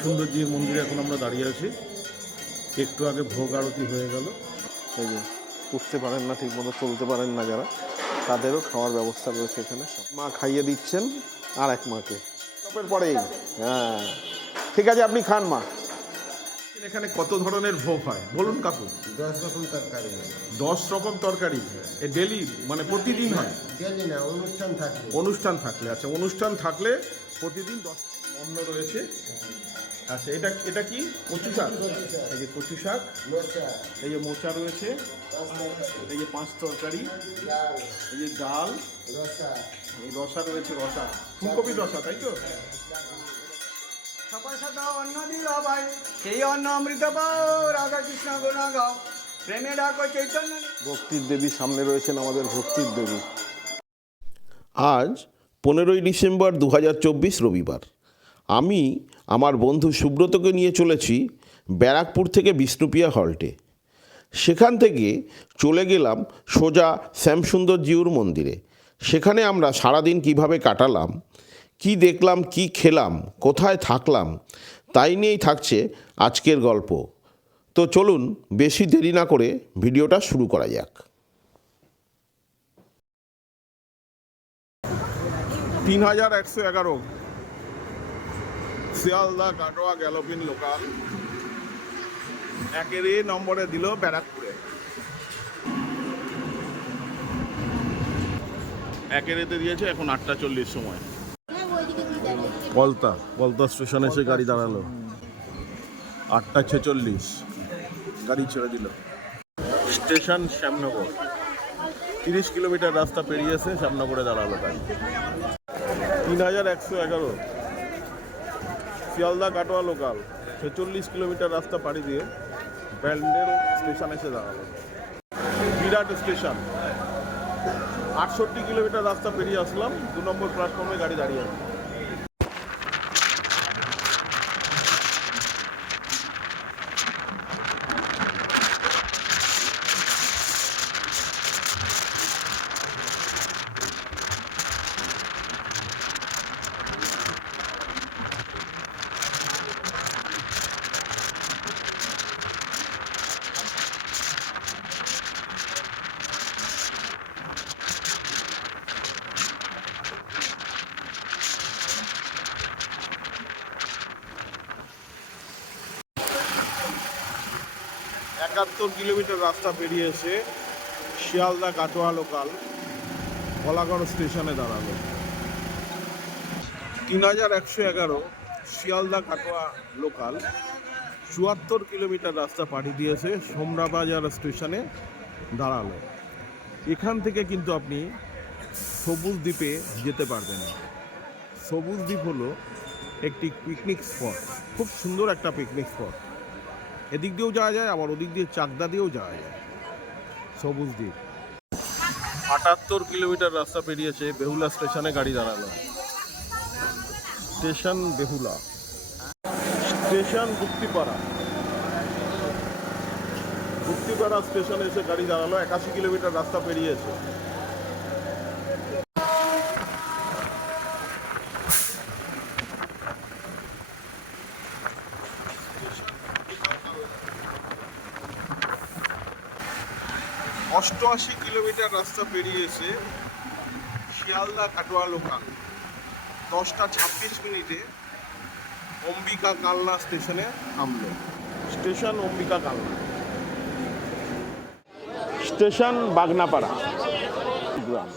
শ্যামসুন্দরজির মন্দিরে এখন আমরা দাঁড়িয়ে আছি একটু আগে ভোগ আরতি হয়ে গেল। এই যে উঠতে পারেন না ঠিক মতো চলতে পারেন না যারা তাদেরও খাওয়ার ব্যবস্থা রয়েছে এখানে। মা খাইয়ে দিচ্ছেন আর এক মাকে। টপের পরেই। হ্যাঁ। ঠিক আছে আপনি খান মা। এখানে কত ধরনের ভোগ হয়? বলুন কাকু। দশ রকম তরকারি। দশ রকম তরকারি? এ ডেলি মানে প্রতিদিন হয়? ডেলি না অনুষ্ঠান থাকবে অনুষ্ঠান থাকলে আচ্ছা অনুষ্ঠান থাকলে প্রতিদিন দশ অন্ন রয়েছে। আচ্ছা এটা এটা কি? কচু শাক? এই যে কচু শাক এই যে মোচা রয়েছে এই যে পাঁচ তরকারি এই যে ডাল এই রসা রয়েছে রসা। ফুলকপির রসা তাই তো? অন্ন দিল ভাই সেই অন্ন অমৃত পাও রাধা কৃষ্ণ গুণা গাও। প্রেমে ডাকো চৈতন্য। ভক্তির দেবী সামনে রয়েছেন আমাদের ভক্তির দেবী। আজ পনেরোই ডিসেম্বর দু হাজার চব্বিশ রবিবার। আমি আমার বন্ধু সুব্রতকে নিয়ে চলেছি ব্যারাকপুর থেকে বিষ্ণুপিয়া হল্টে। সেখান থেকে চলে গেলাম সোজা শ্যামসুন্দর জিউর মন্দিরে। সেখানে আমরা সারাদিন কীভাবে কাটালাম, কি দেখলাম, কি খেলাম, কোথায় থাকলাম, তাই নিয়েই থাকছে আজকের গল্প। তো চলুন বেশি দেরি না করে ভিডিওটা শুরু করা যাক। তিন হাজার একশো এগারো। Sealdah, Katwa galloping local. একের এ নম্বরে দিল ব্যারাকপুরে। একের এতে দিয়েছে এখন আটটা চল্লিশ সময়। বলতা বলতা স্টেশনে এসে গাড়ি দাঁড়াল। আটটা ছেচল্লিশ। গাড়ি ছেড়ে দিল। স্টেশন শ্যামনগর। তিরিশ কিলোমিটার রাস্তা পেরিয়েছে শ্যামনগরে দাঁড়াল গাড়ি। তিন হাজার একশো এগারো। শিয়ালদা কাটোয়া লোকাল, ছেচল্লিশ কিলোমিটার রাস্তা পাড়ি দিয়ে ব্যান্ডেল স্টেশন এসে দাঁড়াল। বিরাট স্টেশন। আটষট্টি কিলোমিটার রাস্তা পেরিয়ে আসলাম, দু নম্বর প্ল্যাটফর্মে গাড়ি দাঁড়িয়ে আছে। একাত্তর কিলোমিটার রাস্তা পেরিয়ে এসে শিয়ালদা কাটোয়া লোকাল কলাগড় স্টেশনে দাঁড়াল। তিন হাজার একশো এগারো শিয়ালদা কাটোয়া লোকাল, চুয়াত্তর কিলোমিটার রাস্তা পাড়ি দিয়েছে সোমরাবাজার স্টেশনে দাঁড়াল। এখান থেকে কিন্তু আপনি সবুজ দ্বীপে যেতে পারবেন। সবুজ দ্বীপ হলো একটি পিকনিক স্পট খুব সুন্দর একটা পিকনিক স্পট এদিক দিয়েও যাওয়া যায়, আবার ওদিক দিয়ে চাকদা দিয়েও যাওয়া যায়। সবুজ দ্বীপ। আটাত্তর কিলোমিটার রাস্তা পেরিয়েছে বেহুলা স্টেশনে গাড়ি দাঁড়াল স্টেশন বেহুলা। স্টেশন গুপ্তিপাড়া। গুপ্তিপাড়া স্টেশনে এসে গাড়ি দাঁড়াল, একাশি কিলোমিটার রাস্তা পেরিয়েছে। অষ্টআশি কিলোমিটার রাস্তা পেরিয়েছে শিয়ালদা কাটোয়া লোকাল। দশটা ছাব্বিশ মিনিটে অম্বিকা কালনা স্টেশনে থামলো। স্টেশন অম্বিকা কালনা। স্টেশন বাগনাপাড়া। গ্রাম।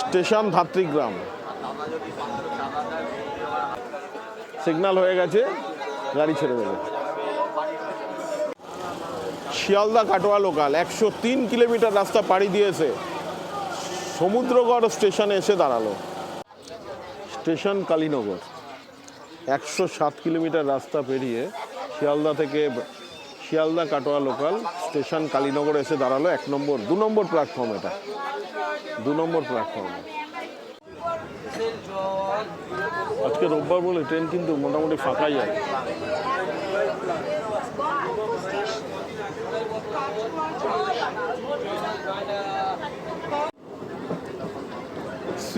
স্টেশন ধাত্রীগ্রাম সিগন্যাল হয়ে গেছে, গাড়ি ছেড়ে দেবে। শিয়ালদা কাটোয়া লোকাল একশো তিন কিলোমিটার রাস্তা পাড়ি দিয়েছে। সমুদ্রগড় স্টেশনে এসে দাঁড়াল। স্টেশন কালীনগর। একশো সাত কিলোমিটার রাস্তা পেরিয়ে শিয়ালদা থেকে শিয়ালদা কাটোয়া লোকাল স্টেশন কালীনগর এসে দাঁড়াল এক নম্বর, দু নম্বর প্ল্যাটফর্ম এটা। দু নম্বর প্ল্যাটফর্ম আজকে রোববার বলে ট্রেন কিন্তু মোটামুটি ফাঁকাই যায়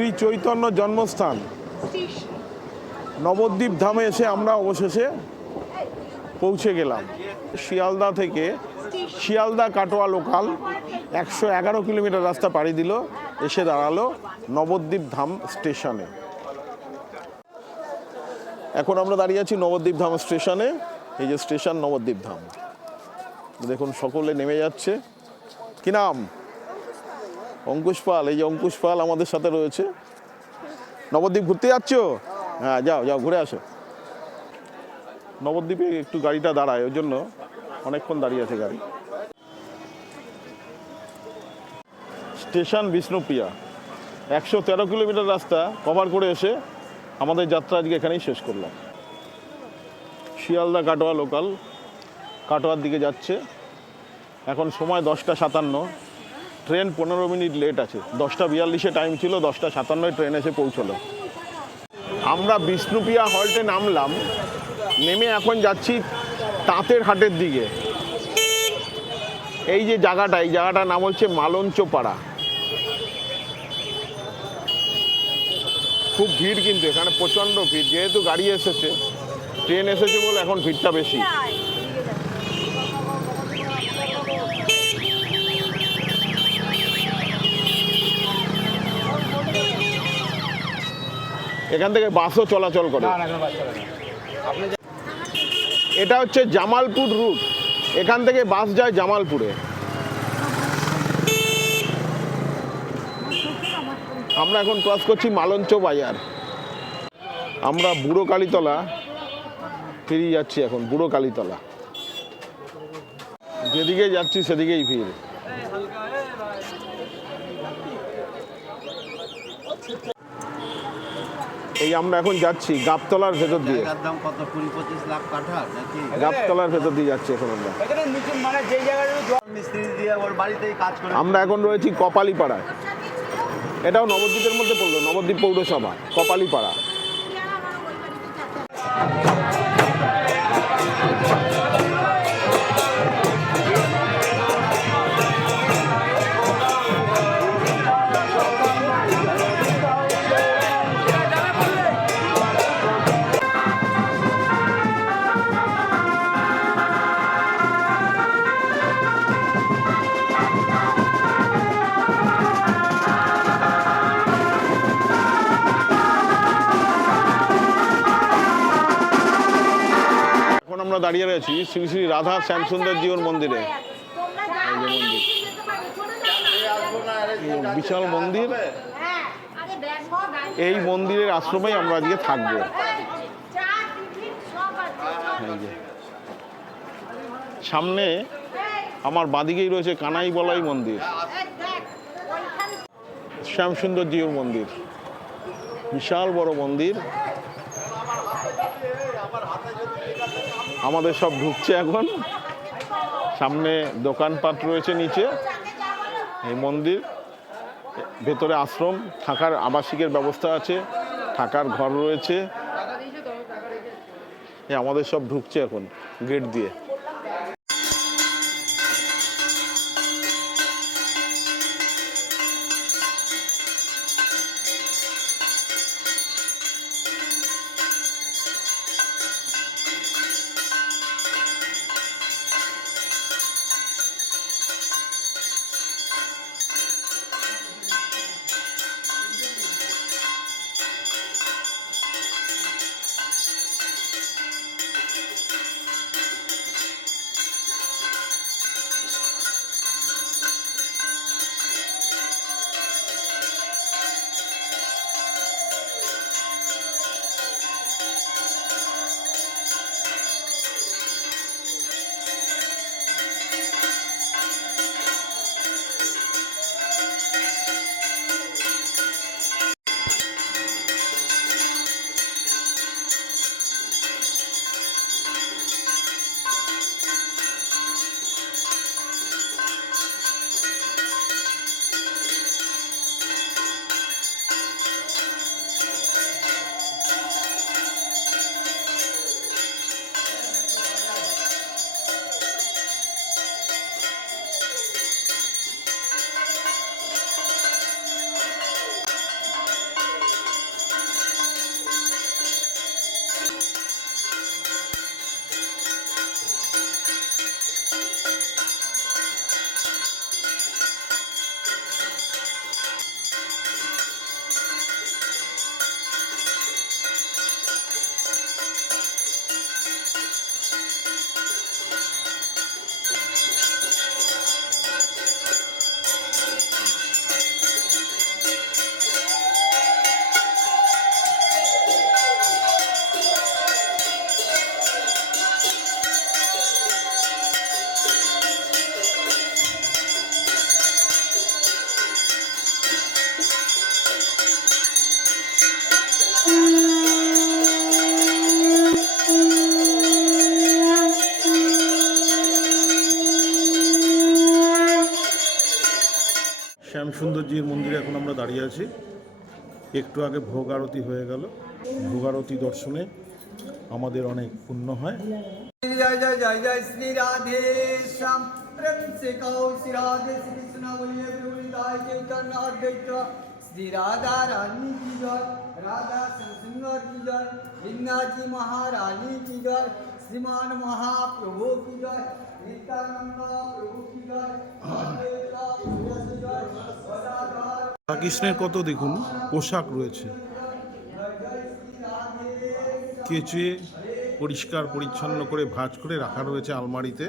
শ্রী চৈতন্য জন্মস্থান। নবদ্বীপ ধামে এসে আমরা অবশেষে পৌঁছে গেলাম। শিয়ালদা থেকে শিয়ালদা কাটোয়া লোকাল একশো এগারো কিলোমিটার রাস্তা পাড়ি দিল, এসে দাঁড়াল নবদ্বীপ ধাম স্টেশনে। এখন আমরা দাঁড়িয়ে আছি নবদ্বীপ ধাম স্টেশনে। এই যে স্টেশন নবদ্বীপ ধাম। দেখুন, সকলে নেমে যাচ্ছে। কি নাম? অঙ্কুশ পাল, এই যে অঙ্কুশ পাল আমাদের সাথে রয়েছে। নবদ্বীপ ঘুরতে যাচ্ছ? হ্যাঁ যাও যাও, ঘুরে আসো। নবদ্বীপে একটু গাড়িটা দাঁড়ায়, ওই জন্য অনেকক্ষণ দাঁড়িয়ে আছে গাড়ি। স্টেশন বিষ্ণুপ্রিয়া। একশো তেরো কিলোমিটার রাস্তা কভার করে এসে আমাদের যাত্রা আজকে এখানেই শেষ করলাম। শিয়ালদা কাটোয়া লোকাল, কাটোয়ার দিকে যাচ্ছে। এখন সময় দশটা সাতান্ন। ট্রেন পনেরো মিনিট লেট আছে। দশটা বিয়াল্লিশে টাইম ছিল, দশটা সাতান্নয় ট্রেন এসে পৌঁছলো। আমরা বিষ্ণুপ্রিয়া হল্টে নামলাম, নেমে এখন যাচ্ছি তাঁতের হাটের দিকে। এই যে জায়গাটা, এই জায়গাটার নাম হচ্ছে মালঞ্চপাড়া। খুব ভিড় কিন্তু, এখানে প্রচণ্ড ভিড়। যেহেতু গাড়ি এসেছে, ট্রেন এসেছে বলে এখন ভিড়টা বেশি। এখান থেকে বাসও চলাচল করে। এটা হচ্ছে জামালপুর রুট। এখান থেকে বাস যায় জামালপুরে। আমরা এখন ক্রস করছি মালঞ্চ বাজার। আমরা বুড়ো কালীতলা ফিরিয়ে যাচ্ছি এখন বুড়ো কালীতলা। যেদিকে যাচ্ছি সেদিকেই ভিড়। এই আমরা এখন যাচ্ছি গাবতলার ভেতর দিয়ে। দাম কত? কুড়ি পঁচিশ লাখ কাঠা নাকি? গাবতলার ভেতর দিয়ে যাচ্ছি এখন আমরা। মানে যেই মিস্ত্রি দিয়ে ওর বাড়িতেই কাজ করে। আমরা এখন রয়েছি কপালীপাড়ায়। এটাও নবদ্বীপের মধ্যে পড়ল নবদ্বীপ পৌরসভা কপালীপাড়া। দাঁড়িয়ে রয়েছি শ্রী শ্রী রাধা শ্যামসুন্দর জিওর মন্দিরে। বিশাল মন্দির। এই মন্দিরের আশ্রমেই আমরা আজকে থাকব। সামনে আমার বাদিকেই রয়েছে কানাই বলাই মন্দির। শ্যামসুন্দর জিওর মন্দির। বিশাল বড় মন্দির। আমাদের সব ঢুকছে এখন। সামনে দোকানপাট রয়েছে নিচে, এই মন্দির। ভেতরে আশ্রম, থাকার আবাসিকের ব্যবস্থা আছে, থাকার ঘর রয়েছে। আমাদের সব ঢুকছে এখন, গেট দিয়ে। এখন আমরা দাঁড়িয়ে আছি। একটু আগে ভোগ আরতি হয়ে গেল। ভোগ আরতি দর্শনে আমাদের অনেক পুণ্য হয়। জয় জয় জয় জয় শ্রী রাধেশ্যাম প্রেম সে কাউ শ্রী রাধে শ্রী কৃষ্ণ বলিয়ে বলিদায় শ্রী রাধা রানী কি জয়? রাধা সিংহ কি জয়? বিন্দাজি মহারানী কি জয়? শ্রীমান মহাপ্রভু কি জয়? নিত্যানন্দ প্রভু কি জয়? জয়। কৃষ্ণের কত দেখুন, পোশাক রয়েছে। কেচে পরিষ্কার, পরিচ্ছন্ন করে ভাজ করে রাখা রয়েছে আলমারিতে।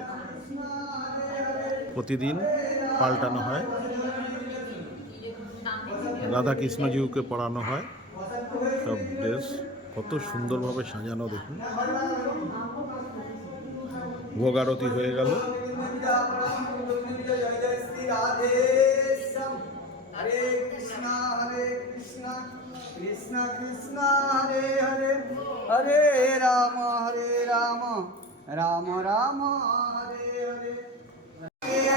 প্রতিদিন পাল্টানো হয়। রাধা কৃষ্ণজিউকে পড়ানো হয়। সব ড্রেস কত সুন্দরভাবে সাজানো দেখুন। ভোগারতি হয়ে গেল। কৃষ্ণ কৃষ্ণ, হরে হরে হরে রাম হরে রাম রাম রাম, হরে হরে।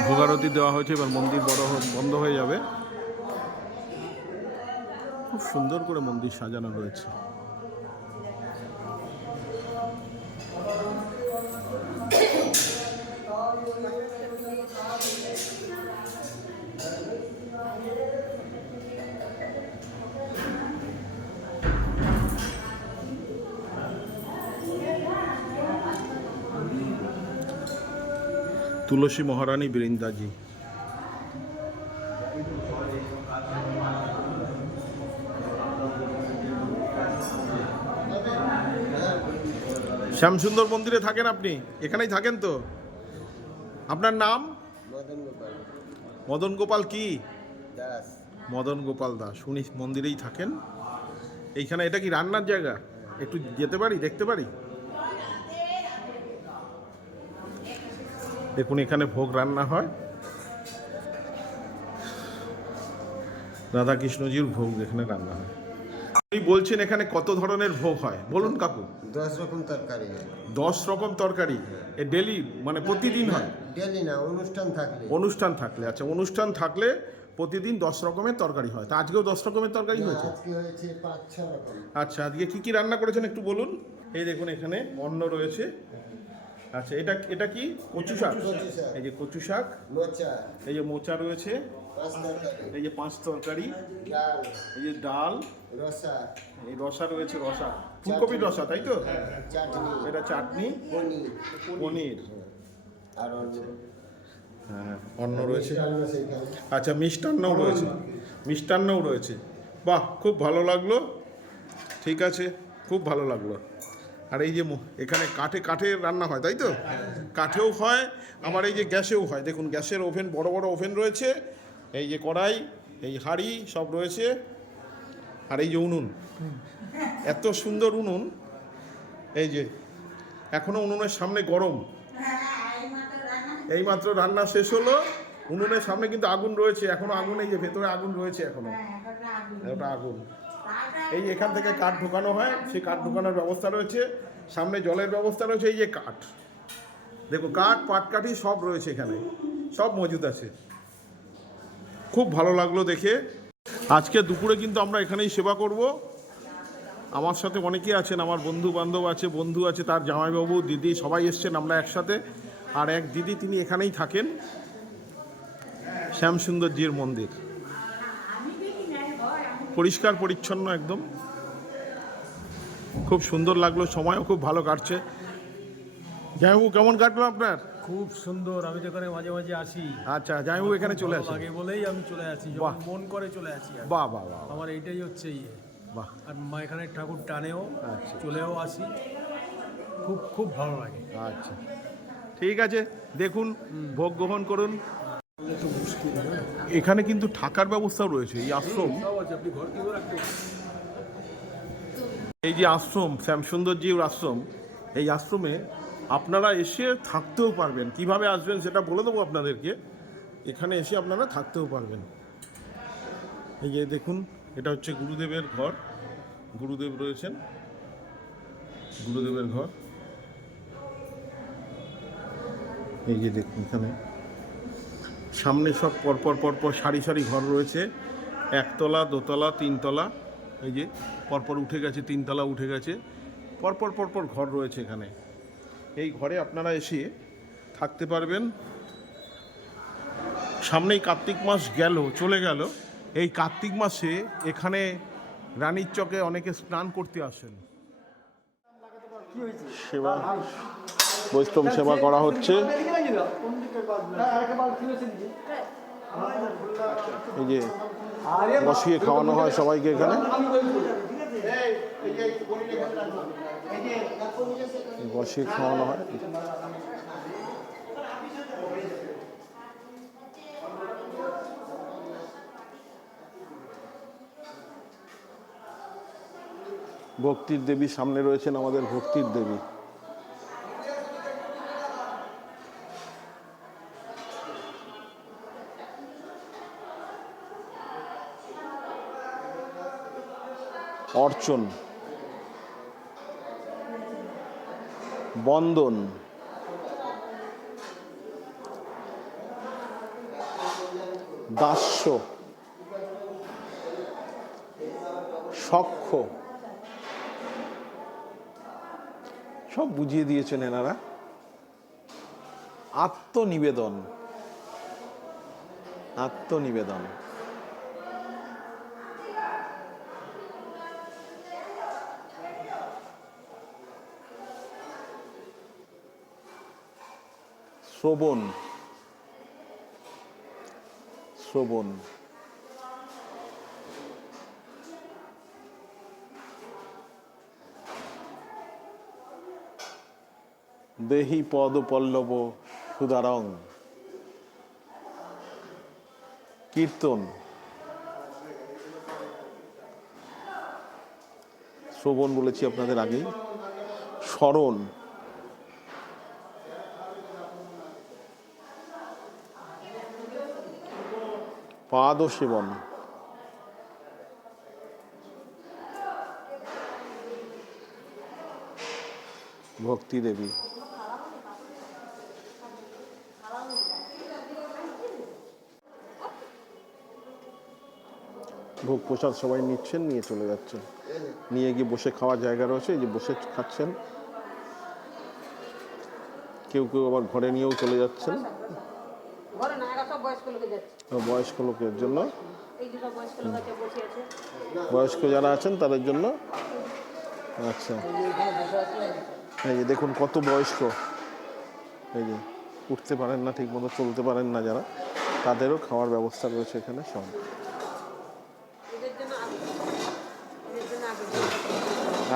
ভোগারতি দেওয়া হয়েছে, এবার মন্দির বড় বন্ধ হয়ে যাবে। খুব সুন্দর করে মন্দির সাজানো রয়েছে। তুলসী মহারানী বৃন্দাজি। শ্যামসুন্দর মন্দিরে থাকেন আপনি? এখানেই থাকেন তো? আপনার নাম? মদন গোপাল। কি? মদন গোপাল দাস উনি মন্দিরেই থাকেন। এইখানে এটা কি রান্নার জায়গা? একটু যেতে পারি? দেখতে পারি? দেখুন এখানে ভোগ রান্না হয়। রাধা কৃষ্ণজির ভোগ এখানে রান্না হয়। আপনি বলছেন এখানে কত ধরনের ভোগ হয়? বলুন কাকু। দশ রকম তরকারি হয়। দশ রকম তরকারি? এ ডেলি মানে প্রতিদিন হয়? ডেলি না অনুষ্ঠান থাকলে। অনুষ্ঠান থাকলে আচ্ছা অনুষ্ঠান থাকলে প্রতিদিন দশ রকমের তরকারি হয়। তা আজকেও দশ রকমের তরকারি হয়েছে? আচ্ছা আজকে কি কি রান্না করেছেন একটু বলুন? এই দেখুন এখানে অন্ন রয়েছে। আচ্ছা এটা এটা কি? কচু শাক? এই যে কচু শাক। মোচা। এই যে মোচা রয়েছে। এই যে পাঁচ তরকারি। এই যে ডাল। রসা। এই রসা রয়েছে রসা। ফুলকপির রসা তাই তো? চাটনি। এটা চাটনি। পনির। আর অন্য হ্যাঁ অন্ন রয়েছে। আচ্ছা মিষ্টান্নও রয়েছে। মিষ্টান্নও রয়েছে। বাহ খুব ভালো লাগল। ঠিক আছে খুব ভালো লাগল। আর এই যে এখানে কাঠে কাঠে রান্না হয় তাই তো? কাঠেও হয় আবার এই যে গ্যাসেও হয়। দেখুন গ্যাসের ওভেন বড় বড় ওভেন রয়েছে এই যে কড়াই এই হাঁড়ি সব রয়েছে আর এই যে উনুন। এত সুন্দর উনুন এই যে এখনও উনুনের সামনে গরম। এইমাত্র রান্না শেষ হলো উনুনের সামনে কিন্তু আগুন রয়েছে এখনও আগুন এই যে ভেতরে আগুন রয়েছে এখনও। ওটা আগুন। এই এখান থেকে কাঠ ঢোকানো হয়, সেই কাঠ ঢোকানোর ব্যবস্থা রয়েছে। সামনে জলের ব্যবস্থা রয়েছে, এই যে কাঠ। দেখো কাঠ পাটকাঠি সব রয়েছে এখানে, সব মজুদ আছে। খুব ভালো লাগল দেখে। আজকে দুপুরে কিন্তু আমরা এখানেই সেবা করব। আমার সাথে অনেকেই আছেন, আমার বন্ধু বান্ধব আছে, বন্ধু আছে, তার জামাইবাবু, দিদি, সবাই এসছেন আমরা একসাথে। আর এক দিদি, তিনি এখানেই থাকেন, শ্যামসুন্দরজির মন্দির। পরিষ্কার পরিচ্ছন্ন একদম। খুব সুন্দর লাগল সময়ও খুব ভালো কাটছে। জামাইবাবু কেমন কাটলো আপনার? খুব সুন্দর আমি তো এখানে মাঝে মাঝে আসি। আচ্ছা জামাইবাবু এখানে চলে ভালো আগে বলেই আমি চলে আসি বাহ। মন করে চলে আসি বাহ বাহ বাহ। আমার এইটাই হচ্ছে ইয়ে। বাহ। আর মা এখানে ঠাকুর টানেও আচ্ছা। চলেও আসি। খুব খুব ভালো লাগে। আচ্ছা। ঠিক আছে দেখুন ভোগ গ্রহণ করুন। এখানে কিন্তু থাকার ব্যবস্থাও রয়েছে, এই আশ্রম। এই যে আশ্রম, শ্যামসুন্দরজির আশ্রম, এই আশ্রমে আপনারা এসে থাকতেও পারবেন। কীভাবে আসবেন সেটা বলে দেবো আপনাদেরকে। এখানে এসে আপনারা থাকতেও পারবেন। এই যে দেখুন, এটা হচ্ছে গুরুদেবের ঘর। গুরুদেব রয়েছেন। গুরুদেবের ঘর। এই যে দেখুন এখানে। সামনে সব পরপর পরপর সারি সারি ঘর রয়েছে। একতলা দোতলা তিনতলা এই যে পরপর উঠে গেছে তিনতলা উঠে গেছে। পরপর পরপর ঘর রয়েছে এখানে। এই ঘরে আপনারা এসে থাকতে পারবেন। সামনেই কার্তিক মাস গেল চলে গেল। এই কার্তিক মাসে এখানে রানীর চকে অনেকে স্নান করতে আসেন। সেবা। বৈষ্ণব সেবা করা হচ্ছে। এই যে বসিয়ে খাওয়ানো হয় সবাইকে এখানে। বসিয়ে খাওয়ানো হয়। ভক্তির দেবী সামনে রয়েছেন আমাদের ভক্তির দেবী। অর্চন বন্দন দাস্য সক্ষ সব বুঝিয়ে দিয়েছেন এনারা। আত্মনিবেদন আত্মনিবেদন। শ্রবণ শ্রবণ দেহি পদ পল্লব সুদারং। কীর্তন। শ্রবণ বলেছি আপনাদের আগেই। স্মরণ। পাদ সেবন ভক্তি দেবী। ভোগ প্রসাদ সবাই নিচ্ছেন, নিয়ে চলে যাচ্ছেন নিয়ে গিয়ে বসে খাওয়ার জায়গা রয়েছে, এই যে বসে খাচ্ছেন। কেউ কেউ আবার ঘরে নিয়েও চলে যাচ্ছেন। বয়স্ক লোকে যাচ্ছে। বয়স্ক লোকের জন্য? বয়স্ক যারা আছেন তাদের জন্য? আচ্ছা। এই যে দেখুন কত বয়স্ক। এই যে উঠতে পারেন না ঠিক মতো চলতে পারেন না যারা তাদেরও খাওয়ার ব্যবস্থা রয়েছে এখানে সব।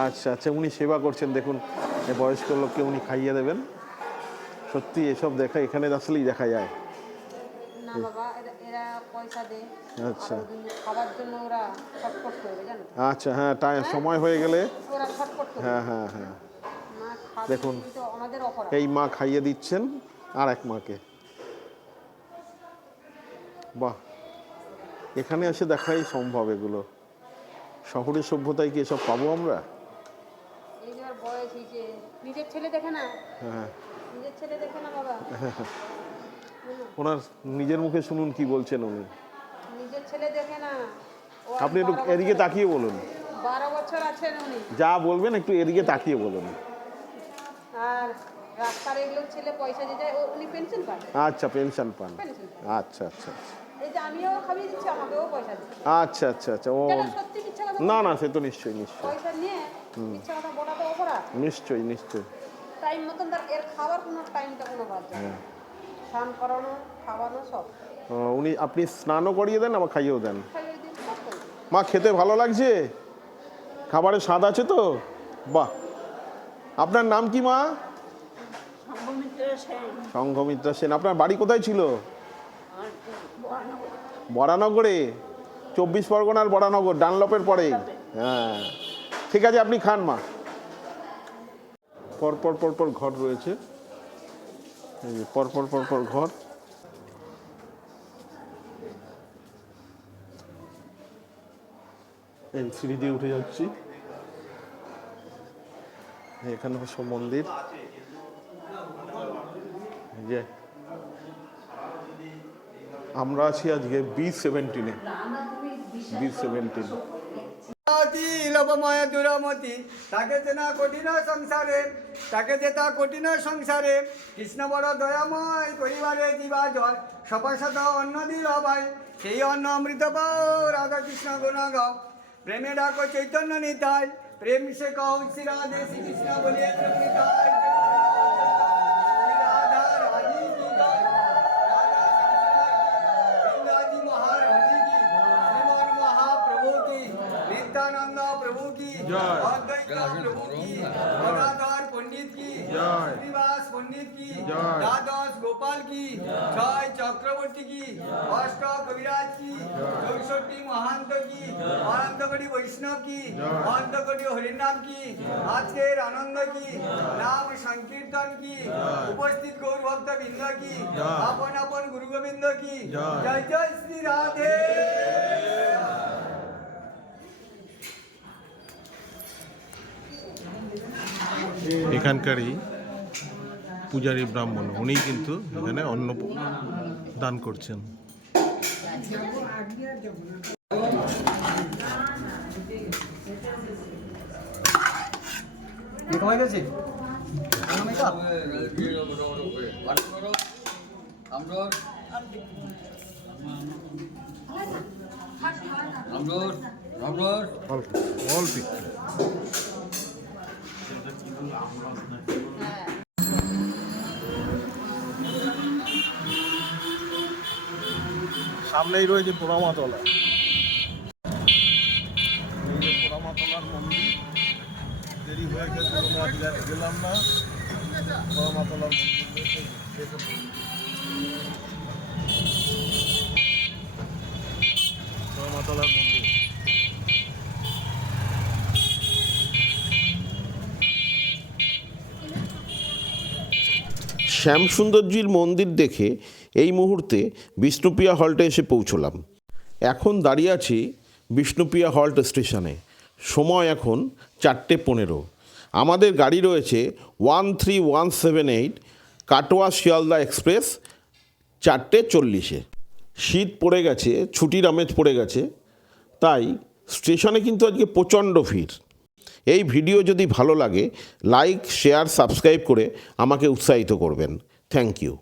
আচ্ছা আচ্ছা উনি সেবা করছেন দেখুন বয়স্ক লোককে উনি খাইয়ে দেবেন। সত্যি এসব দেখা এখানে আসলেই দেখা যায়। না বাবা এরা এরা পয়সা দেয়। আচ্ছা। খাবার জন্য ওরা ছটফট করবে জানো আচ্ছা হ্যাঁ টাইম সময় হয়ে গেলে ওরা ছটফট করবে হ্যাঁ হ্যাঁ হ্যাঁ। দেখুন। এই মা খাইয়ে দিচ্ছেন আর এক মাকে। বাহ এখানে এসে দেখাই সম্ভব এগুলো। শহরের সভ্যতায় কি এসব পাবো আমরা? নিজের ছেলে দেখে না? হ্যাঁ। নিজের ছেলে দেখে না বাবা? ওনার নিজের মুখে শুনুন কি বলছেন উনি। নিজের ছেলে দেখে না। আপনি একটু এদিকে তাকিয়ে বলুন। বারো বছর আছেন উনি। যা বলবেন একটু এদিকে তাকিয়ে বলুন। আর রাস্তার এগুলো ছেলে পয়সা দিয়ে যায়। উনি পেনশন পায় আচ্ছা পেনশন পান। আচ্ছা আচ্ছা এই যে আমিও খাইয়ে দিচ্ছি আমাকেও পয়সা দিচ্ছে। আচ্ছা আচ্ছা আচ্ছা ও না না সে তো নিশ্চয়ই নিশ্চয়ই। পয়সা নিয়ে মিথ্যা কথা বলা তো অপরাধ। নিশ্চয়ই নিশ্চয়ই। টাইম মতন তার এর খাওয়ার কোনো টাইমটা কোনো বাদ যায়। হ্যাঁ। স্নান করানো খাওয়ানো সব। ও, উনি আপনি স্নানও করিয়ে দেন আবার খাইয়েও দিন। মা খেতে ভালো লাগছে? খাবারের স্বাদ আছে তো? বাহ। আপনার নাম কি মা? সংঘমিত্রা সেন। আপনার বাড়ি কোথায় ছিল? বরানগরে। চব্বিশ পরগনার বরানগর ডানলপের পরে? হ্যাঁ। ঠিক আছে আপনি খান মা। পরপর পরপর ঘর রয়েছে। এই যে পরপর পরপর ঘর। এই সিঁড়ি দিয়ে উঠে যাচ্ছি। এখানে সব মন্দির। যে আমরা আছি আজকে বি সেভেন্টিনে বি সেভেন্টিন লোভময় দুরমতি। তাকে চেনা কঠিন সংসারে, তাকে যেতা কঠিন সংসারে, কৃষ্ণ বড় দয়াময় পরিবারে জীবা জয়। সপাশত অন্ন দিল ভাই, সেই অন্ন অমৃত পাও, রাধা কৃষ্ণ গুণ গাও প্রেমে ডাকো চৈতন্য নিতাই, প্রেম সে কও শ্রী রাধে শ্রী কৃষ্ণ বলিয়ে गंगा प्रभु की प्रभु की गदाधर पंडित की श्रीनिवास पंडित की दादास गोपाल की जय चक्रवर्ती की अष्ट कविराज की चौसठी महांत की आनंदगढ़ी वैष्णव की आनंदगढ़ी कड़ी हरिनाम की आजकेर आनंद की नाम संकीर्तन की उपस्थित गौर भक्त बिंद की अपन अपन गुरु गोविंद की जय जय श्री राधे এখানকারই পূজারী ব্রাহ্মণ উনি কিন্তু এখানে অন্ন দান করছেন গেছে অল্প অল্প। সামনেই রয়েছে পোড়ামাতলা। এই পোড়ামাতলার মন্দির, দেরি হয়ে গেছে বলে গেলাম না। পোড়ামাতলার মন্দির রয়েছে পোড়ামাতলার মন্দির। শ্যামসুন্দরজির মন্দির দেখে এই মুহূর্তে বিষ্ণুপ্রিয়া হল্টে এসে পৌঁছলাম। এখন দাঁড়িয়ে আছি বিষ্ণুপ্রিয়া হল্ট স্টেশনে। সময় এখন চারটে পনেরো। আমাদের গাড়ি রয়েছে one three one seven eight Katwa Sealdah express চারটে চল্লিশে। শীত পড়ে গেছে ছুটির আমেজ পড়ে গেছে, তাই স্টেশনে কিন্তু আজকে প্রচণ্ড ভিড়। এই ভিডিও যদি ভালো লাগে লাইক শেয়ার সাবস্ক্রাইব করে আমাকে উৎসাহিত করবেন। Thank you